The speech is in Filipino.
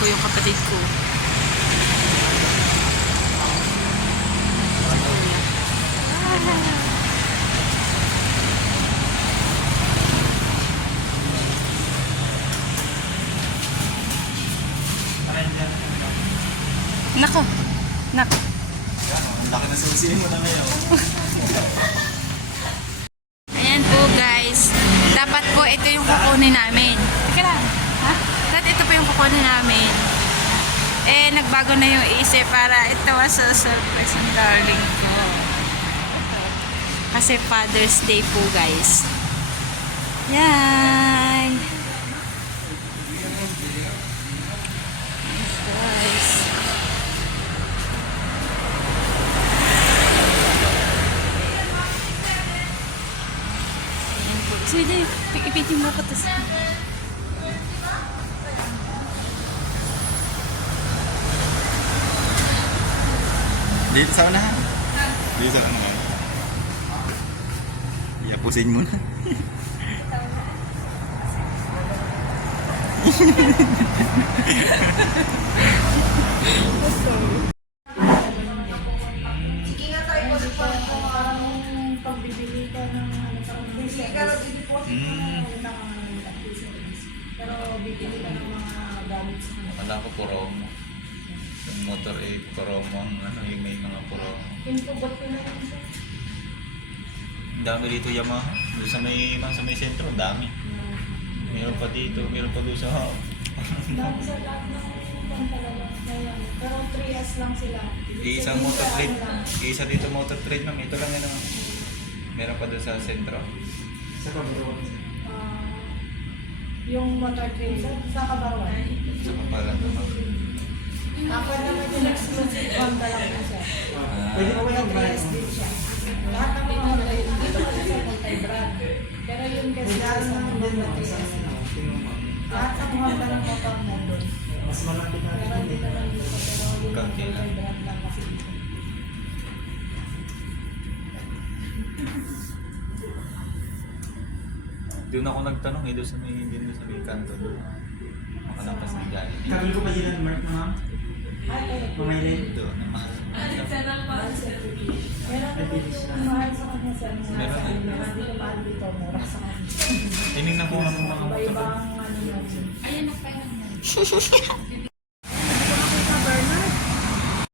ko yung kapatid ko. Nako. Nako. Ang laki na susi mo na ngayon. Ayan po guys. Dapat po ito yung kukunin namin. Teka lang. Ha? Dapat ito po yung kukunin namin. Eh, nagbago na yung isip para ito sa surprise ng darling ko. Kasi Father's Day po guys. Yan. Guys. Sige, ipitin mo ko tas. Dito sa unahan. Dito sa unahan. Iapusin mo na. Pagbibili ka ng pero bibili ka ng mga gamit sa kanila. Wala ko promo. Yung motor promo ang yung may mga promo. Pintugot ko na lang siya. Ang dami dito Yamaha. Doon sa may sentro, ang dami. Meron pa dito, meron pa doon sa Dami sa lahat ng ibang talaga. Ngayon. Pero 3S lang sila. Isang motor trade. Isa dito motor trade lang. Ito lang yun. Meron pa doon sa sentro. Yung motor trade sa Kabarwan. Sa kapalan naman. Ako naman yung exclusive Honda lang po siya. Pwede May 3S din siya. Lahat ng mga Honda yun. Dito kasi sa multi-brand. Pero yun kasi sa Honda 3S. Lahat ng Honda ng motor nandun. Mas malaki na Pero hindi naman dito. Pero yung Kanti lang. multi-brand lang kasi dito. Doon ako nagtanong doon sa may kanto doon. Makalapas ng gaya. Kami ko pa yun ang mark na ma'am. Pamailin. Doon, ang mahal. Meron naman yung mahal sa kanya sir. Meron na. Hindi ko mahal dito. Mura sa kanya. Tinignan ko nga ng mga motor. Iba-ibang ano yun. Ayan, nagpailan mo.